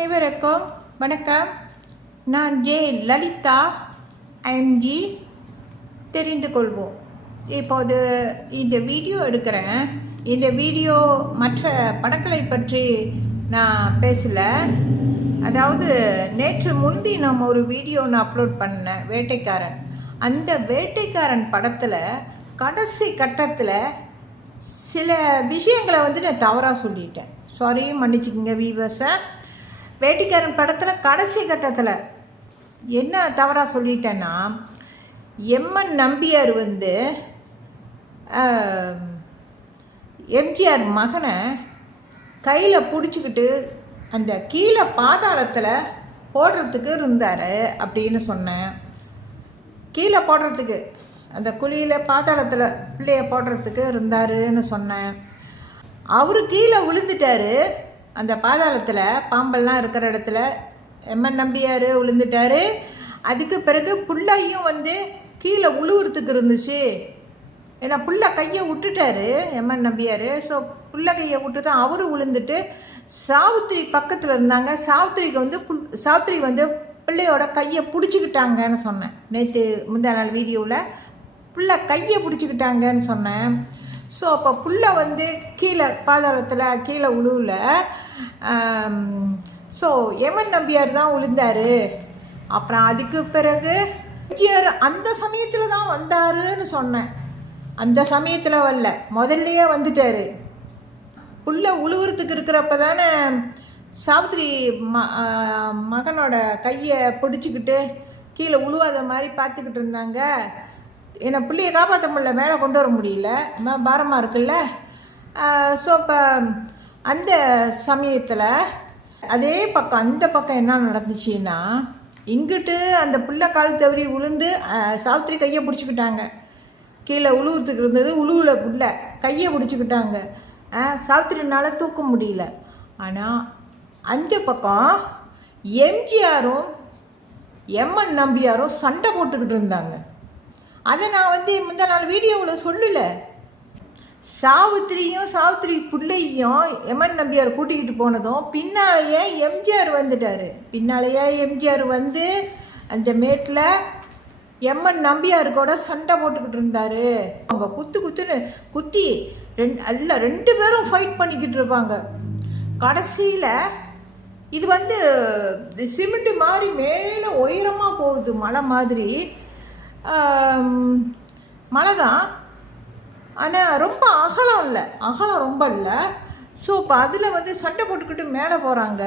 அனைவருக்கும் வணக்கம். நான் ஜே லலிதா ஐஎம்ஜி. தெரிந்து கொள்வோம். இப்போது இந்த வீடியோ எடுக்கிறேன். இந்த வீடியோ மற்ற படங்களை பற்றி நான் பேசலை. அதாவது நேற்று முன்தினம் ஒரு வீடியோ நான் அப்லோட் பண்ணேன், வேட்டைக்காரன். அந்த வேட்டைக்காரன் படத்தில் கடைசி கட்டத்தில் சில விஷயங்களை நான் தவறாக சொல்லிட்டேன். சாரி, மன்னிச்சுக்கோங்க வீவர்ஸை. வேட்டைக்காரன் படத்தில் கடைசி கட்டத்தில் என்ன தவறாக சொல்லிட்டேன்னா, எம்என் நம்பியார் எம்ஜிஆர் மகனை கையில் பிடிச்சிக்கிட்டு அந்த கீழே பாதாளத்தில் போடுறதுக்கு இருந்தார் அப்படின்னு சொன்னேன். கீழே போடுறதுக்கு, அந்த குழியில் பாதாளத்தில் பிள்ளைய போடுறதுக்கு இருந்தாருன்னு சொன்னேன். அவர் கீழே விழுந்துட்டார். அந்த பாதாளத்தில் பாம்பெல்லாம் இருக்கிற இடத்துல எம்என் நம்பியார் விழுந்துட்டார். அதுக்கு பிறகு புள்ளையும் கீழே உழுவுறதுக்கு இருந்துச்சு. ஏன்னா புள்ள கையை விட்டுட்டாரு எம்என் நம்பியார். ஸோ புள்ள கையை விட்டு தான் அவரு விழுந்துட்டு சாவித்திரி பக்கத்தில் இருந்தாங்க. சாவித்திரி பிள்ளையோட கையை பிடிச்சிக்கிட்டாங்கன்னு சொன்னேன். நேற்று முந்தா நாள் வீடியோவில் புள்ள கையை பிடிச்சிக்கிட்டாங்கன்னு சொன்னேன். ஸோ அப்போ புள்ள கீழே பாதாளத்தில் கீழே உழுவில். ஸோ எம்என் நம்பியார் தான் விழுந்தார். அப்புறம் அதுக்கு பிறகு எம்ஜிஆர் அந்த சமயத்தில் தான் வந்தாருன்னு சொன்னேன். அந்த சமயத்தில் வரல, முதல்லையே வந்துட்டார். புள்ள உழுவுறதுக்கு இருக்கிறப்ப தானே சாவித்திரி மகனோட கையை பிடிச்சிக்கிட்டு கீழே உழுவாத மாதிரி பார்த்துக்கிட்டு இருந்தாங்க. என்னை பிள்ளையை காப்பாற்ற முடியல, மேலே கொண்டு வர முடியல, பாரமாக இருக்குல்ல. ஸோ இப்போ அந்த சமயத்தில் அதே பக்கம், அந்த பக்கம் என்ன நடந்துச்சுன்னா, இங்கிட்டு அந்த பிள்ளை கால் தவறி விழுந்து சாவித்திரி கையை பிடிச்சிக்கிட்டாங்க. கீழே உழுவுறதுக்கு இருந்தது, உழுவில் பிள்ளை கையை பிடிச்சிக்கிட்டாங்க. சாவித்திரினால் தூக்க முடியல. ஆனால் அந்த பக்கம் எம்ஜிஆரும் எம்என் நம்பியாரும் சண்டை போட்டுக்கிட்டு இருந்தாங்க. அதை நான் முந்தா நாள் வீடியோவில் சொல்லலை. சாவித்திரி பிள்ளையும் எம்என் நம்பியார் கூட்டிக்கிட்டு போனதும் பின்னாலேயே எம்ஜிஆர் வந்துட்டார். பின்னாலேயே எம்ஜிஆர் அந்த மேட்டில் எம்என் நம்பியார் கூட சண்டை போட்டுக்கிட்டு இருந்தார். அவங்க குத்தி ரெண்டு பேரும் ஃபைட் பண்ணிக்கிட்டு இருப்பாங்க. கடைசியில் இது சிமெண்ட் மாதிரி மேலே உயரமாக போகுது, மலை மாதிரி. மலை தான், ஆனால் ரொம்ப அகலம் ரொம்ப இல்லை. ஸோ இப்போ அதில் சண்டை போட்டுக்கிட்டு மேலே போகிறாங்க.